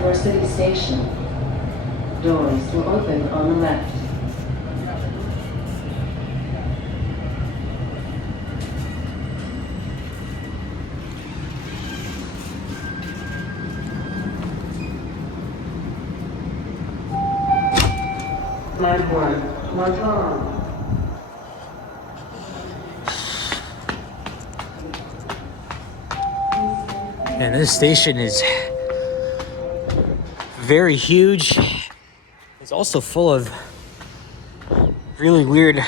University Station. Doors will open on the left. Line 1, Montauk. And this station is very huge. It's also full of really weird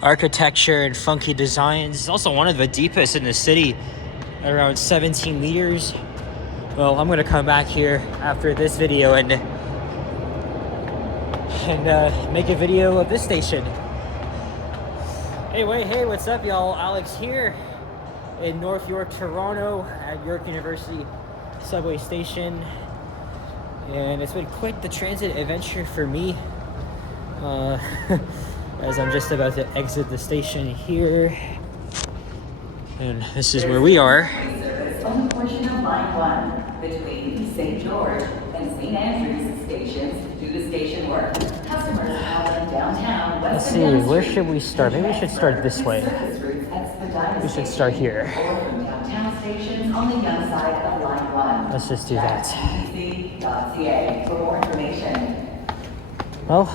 architecture and funky designs. It's also one of the deepest in the city, at around 17 meters. Well, I'm gonna come back here after this video and make a video of this station. Anyway, hey, what's up, y'all? Alex here in North York, Toronto, at York University subway station, and it's been quite the transit adventure for me, as I'm just about to exit the station here, and this is where we are. Service on the portion of line 1 between St. George and St. Andrews stations due to station work. Customers traveling downtown. Let's see, where should we start? Maybe we should start this way. We should start here. Downtown stations on the young side of line 1. Let's just do that. UBC.ca for more information. Well,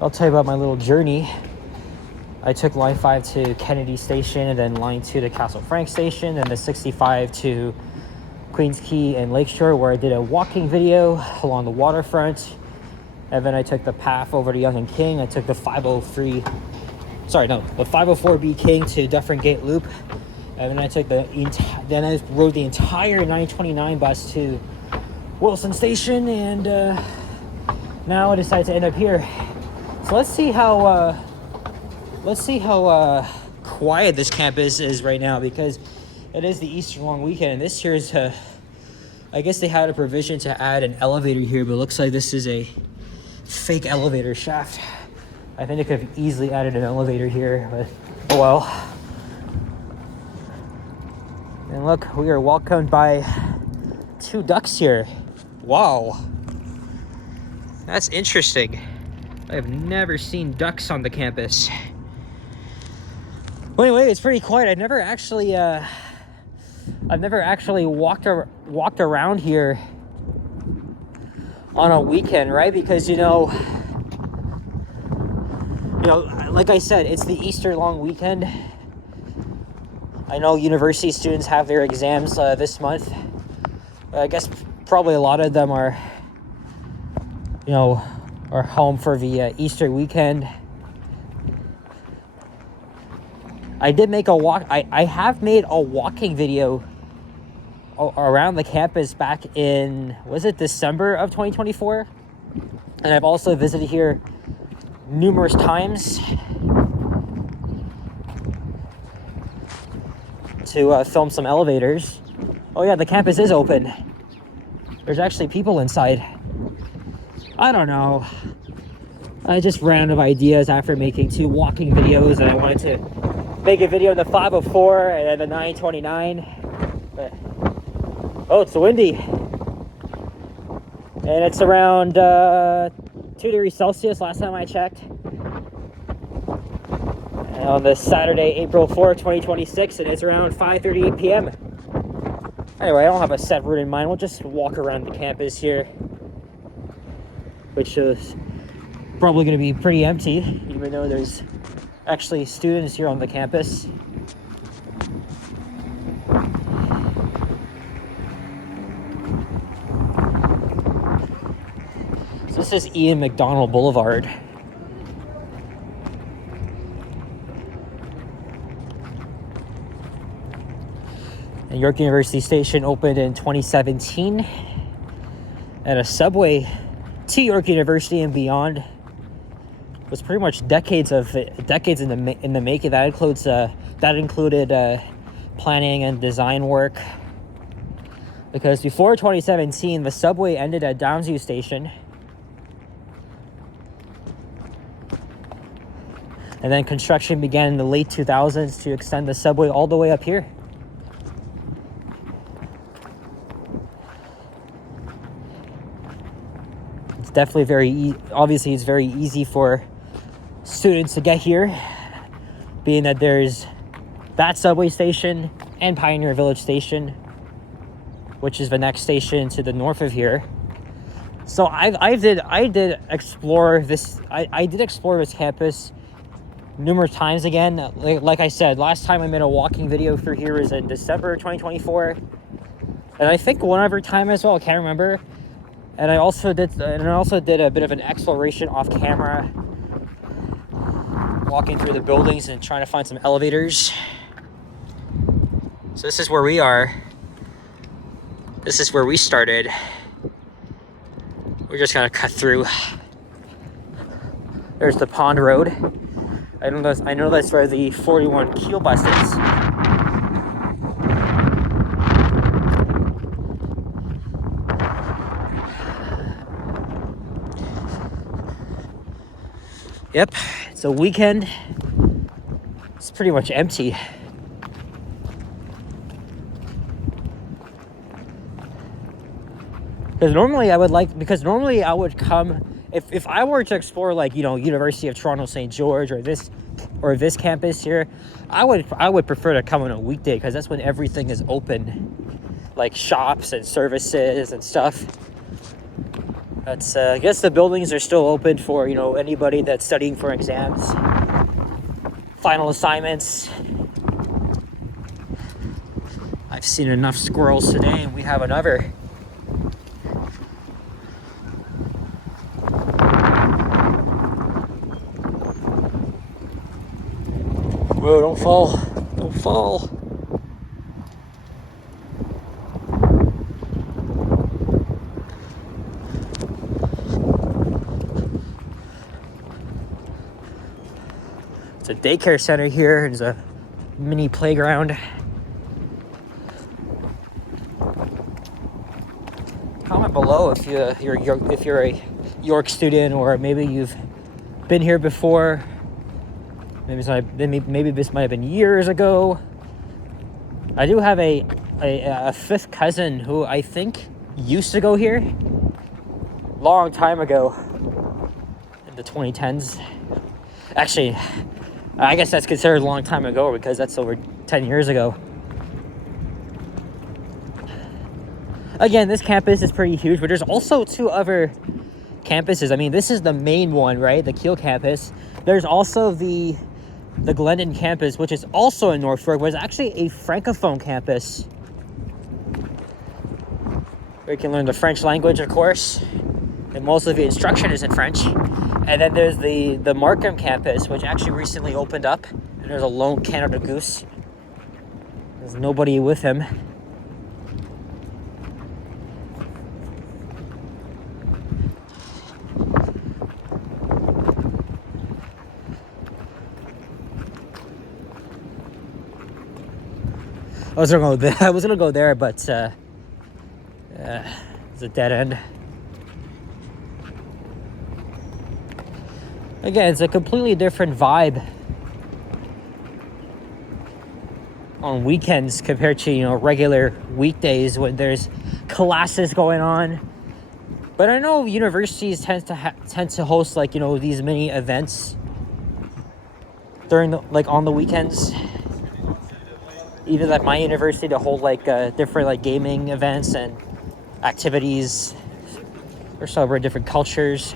I'll tell you about my little journey. I took line 5 to Kennedy Station, and then line 2 to Castle Frank Station, and the 65 to Queens Quay and Lakeshore, where I did a walking video along the waterfront. And then I took the path over to Yonge and King. I took the 504B King to Dufferin Gate Loop. And then I took then I rode the entire 929 bus to Wilson Station, and now I decided to end up here. So let's see how quiet this campus is right now, because it is the Easter long weekend, and this year is I guess they had a provision to add an elevator here, but it looks like this is a fake elevator shaft. I think they could have easily added an elevator here, but oh well. And look, we are welcomed by 2 ducks here. Wow. That's interesting. I have never seen ducks on the campus. Well, anyway, it's pretty quiet. I've never actually walked around here on a weekend, right? Because you know, like I said, it's the Easter long weekend. I know university students have their exams this month. I guess probably a lot of them are home for the Easter weekend. I did make a walk. I have made a walking video around the campus back in, was it December of 2024? And I've also visited here numerous times to film some elevators. Oh yeah, the campus is open. There's actually people inside. I don't know. I just ran out of ideas after making 2 walking videos, and I wanted to make a video of the 504 and the 929. But, oh, it's windy. And it's around 2 degrees Celsius last time I checked. And on this Saturday, April 4th, 2026, and it's around 5:38 p.m. Anyway, I don't have a set route in mind. We'll just walk around the campus here, which is probably going to be pretty empty, even though there's actually students here on the campus. So this is Ian McDonald Boulevard. And York University Station opened in 2017, and a subway to York University and beyond was pretty much decades in the making. That included planning and design work, because before 2017 the subway ended at Downsview Station, and then construction began in the late 2000s to extend the subway all the way up here. It's definitely obviously it's very easy for students to get here, being that there's that subway station and Pioneer Village Station, which is the next station to the north of here. So I did explore this campus numerous times again. Like I said, last time I made a walking video through here was in December 2024, and I think one other time as well, I can't remember. And I also did a bit of an exploration off camera, walking through the buildings and trying to find some elevators. So this is where we are. This is where we started. We're just gonna cut through. There's the Pond Road. I know that's where the 41 Keele bus is. Yep, it's a weekend. It's pretty much empty. Because normally I would come, if I were to explore, like, you know, University of Toronto St. George or this campus here, I would prefer to come on a weekday, because that's when everything is open, like shops and services and stuff. That's I guess the buildings are still open for, you know, anybody that's studying for exams, final assignments. I've seen enough squirrels today, and we have another. Whoa, don't fall. Don't fall. It's a daycare center here. There's a mini playground. Comment below if you're a York student, or maybe you've been here before. Maybe this might have been years ago. I do have a fifth cousin who I think used to go here long time ago, in the 2010s. Actually, I guess that's considered a long time ago, because that's over 10 years ago. Again, this campus is pretty huge, but there's also two other campuses. I mean, this is the main one, right? The Keele campus. There's also the Glendon campus, which is also in Norfolk, but it's actually a Francophone campus, where you can learn the French language, of course, and most of the instruction is in French. And then there's the Markham campus, which actually recently opened up, and there's a lone Canada Goose. There's nobody with him. I was gonna go there, but it's a dead end. Again, it's a completely different vibe on weekends compared to, you know, regular weekdays when there's classes going on. But I know universities tend to host, like, you know, these mini events during on the weekends. Even at my university, to hold different like gaming events and activities, or celebrate different cultures.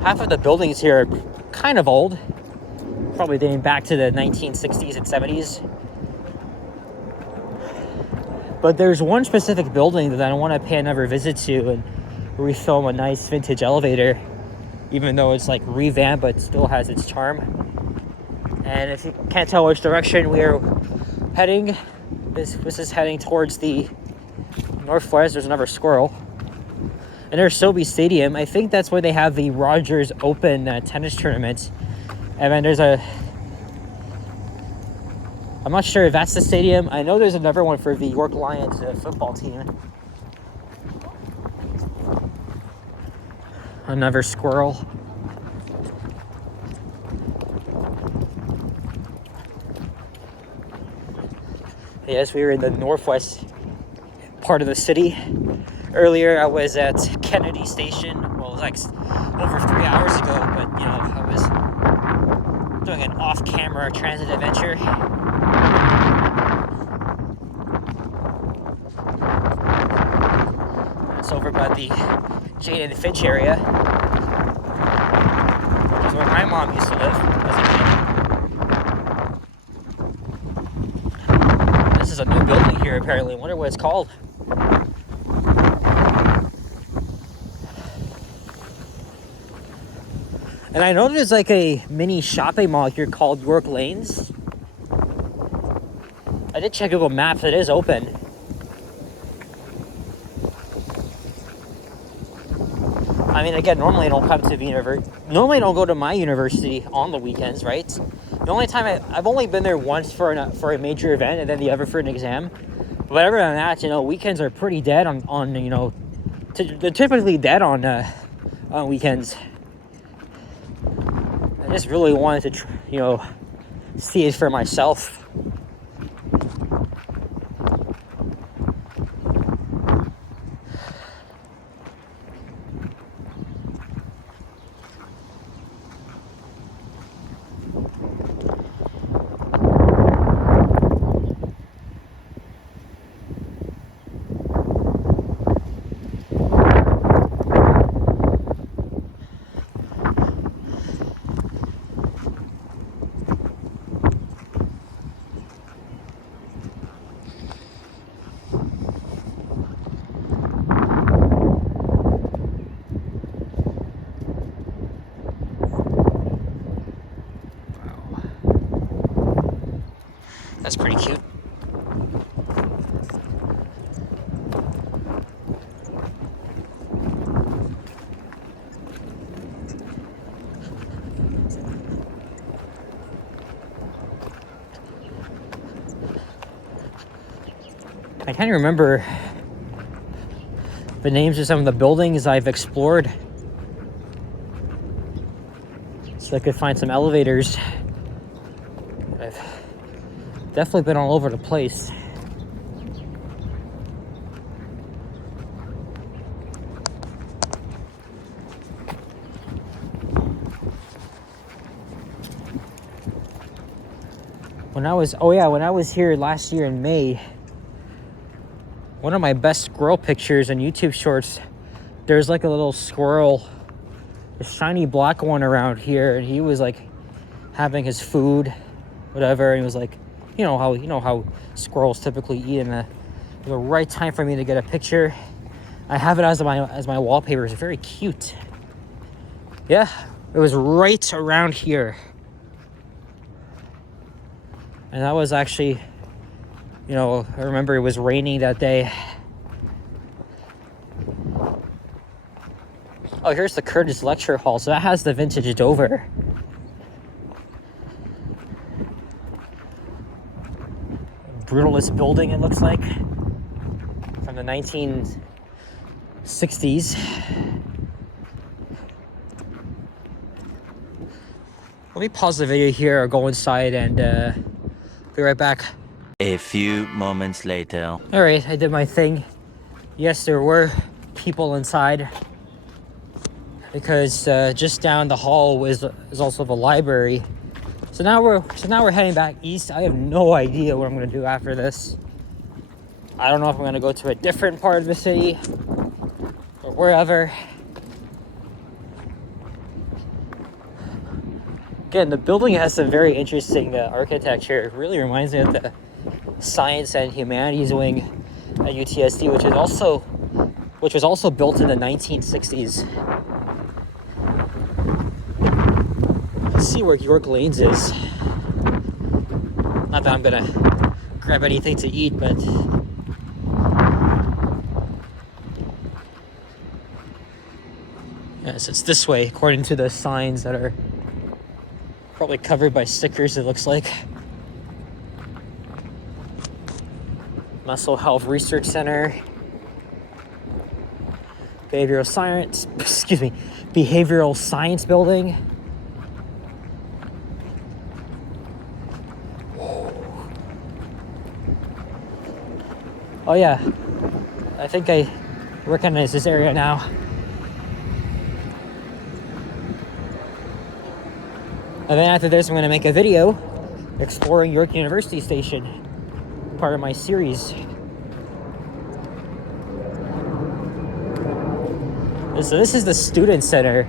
Half of the buildings here are kind of old, probably dating back to the 1960s and 70s. But there's one specific building that I want to pay another visit to and refilm a nice vintage elevator, even though it's like revamped, but still has its charm. And if you can't tell which direction we're heading, this is heading towards the northwest. There's another squirrel. And there's Sobe Stadium. I think that's where they have the Rogers Open tennis tournament. And then there's I'm not sure if that's the stadium. I know there's another one for the York Lions football team. Another squirrel. Yes, we were in the northwest part of the city. Earlier, I was at Kennedy Station. Well, it was like over 3 hours ago, but you know, I was doing an off-camera transit adventure. It's over by the Jane and Finch area. That's where my mom used to live as a kid. This is a new building here, apparently. I wonder what it's called. And I know there's like a mini shopping mall here called York Lanes. I did check Google Maps, it is open. I mean, again, normally I don't come to the university. Normally I don't go to my university on the weekends, right? The only time I've only been there once for a major event, and then the other for an exam. But other than that, you know, weekends are pretty dead on you know, they're typically dead on weekends. I just really wanted to, you know, see it for myself. That's pretty cute. I can't remember the names of some of the buildings I've explored, so I could find some elevators. I've definitely been all over the place. When I was here last year in May, one of my best squirrel pictures in YouTube shorts, there's like a little squirrel, a shiny black one around here, and he was like having his food, whatever, and he was like, you know how squirrels typically eat in the right time for me to get a picture. I have it as my wallpaper. It's very cute. Yeah, it was right around here. And that was actually, you know, I remember it was raining that day. Oh, here's the Curtis Lecture Hall. So that has the vintage Dover. Brutalist building, it looks like, from the 1960s. Let me pause the video here or go inside and be right back. A few moments later. All right, I did my thing. Yes, there were people inside, because just down the hall is also the library. So now we're heading back east. I have no idea what I'm gonna do after this. I don't know if I'm gonna go to a different part of the city or wherever. Again, the building has some very interesting architecture. It really reminds me of the Science and Humanities wing at UTSD, which was also built in the 1960s. Let's see where York Lanes is. Not that I'm gonna grab anything to eat, but yes, it's this way according to the signs that are probably covered by stickers, it looks like. Muscle Health Research Center. Behavioral Science Building. Oh yeah, I think I recognize this area now. And then after this, I'm going to make a video exploring York University Station, part of my series. So this is the student center.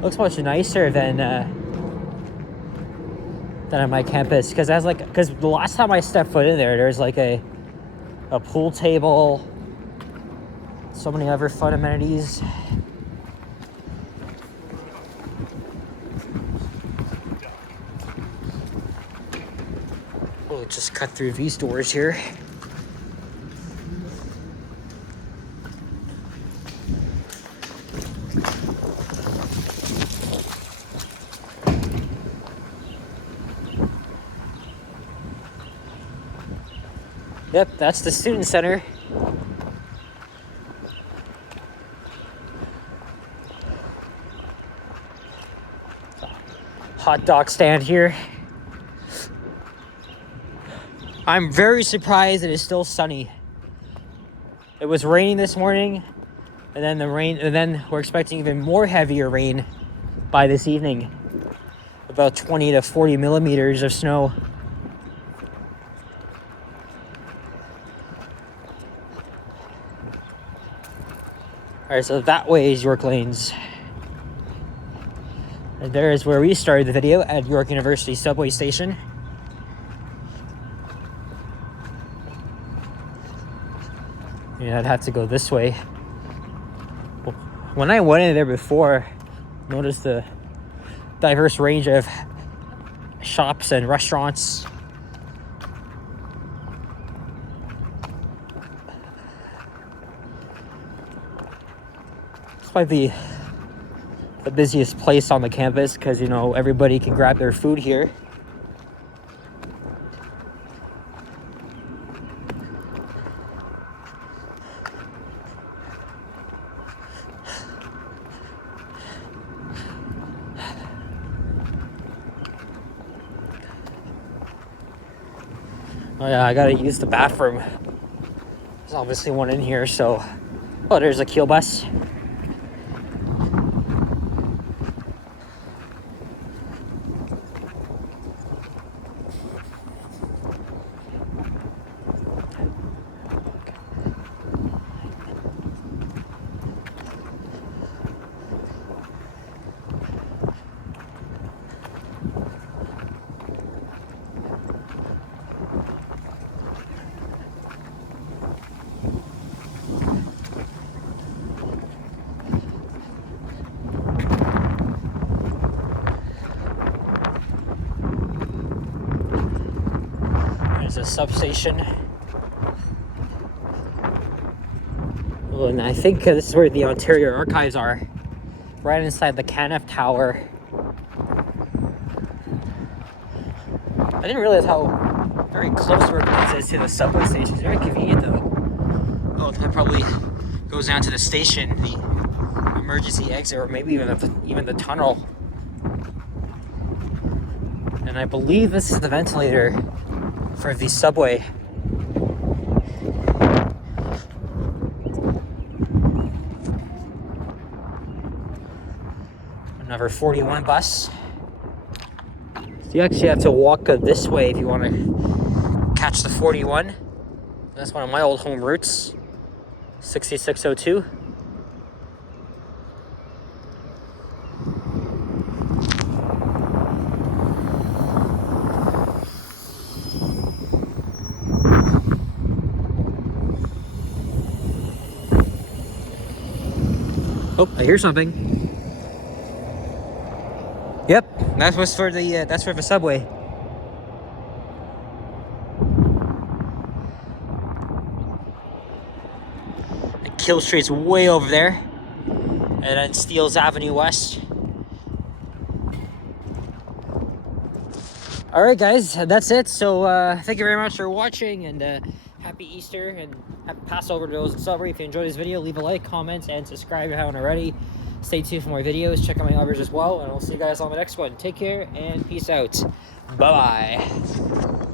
Looks much nicer than on my campus, because the last time I stepped foot in there, there's like a pool table, so many other fun amenities. We'll just cut through these doors here. Yep, that's the student center. Hot dog stand here. I'm very surprised it is still sunny. It was raining this morning, and then we're expecting even more heavier rain by this evening. About 20 to 40 millimeters of snow. Alright, so that way is York Lanes. And there is where we started the video, at York University subway station. Yeah, I'd have to go this way. When I went in there before, noticed the diverse range of shops and restaurants. It's probably the busiest place on the campus, because you know everybody can grab their food here. Oh yeah, I gotta use the bathroom. There's obviously one in here, so... Oh, there's a Keele bus. There's a substation. Oh, and I think this is where the Ontario Archives are. Right inside the Canef Tower. I didn't realize how very close York Lanes is to the subway station. It's very convenient though. Oh, that probably goes down to the station, the emergency exit, or maybe even the tunnel. And I believe this is the ventilator for the subway. Another 41 bus. So you actually have to walk this way if you want to catch the 41. That's one of my old home routes, 6602. Oh, I hear something. Yep, that's for the subway. And Keele Street's way over there, and then Steeles Avenue West. All right, guys, that's it. So thank you very much for watching, and happy Easter and happy Passover to those in Sudbury. If you enjoyed this video, leave a like, comment, and subscribe if you haven't already. Stay tuned for more videos. Check out my others as well, and I'll see you guys on the next one. Take care and peace out. Bye-bye.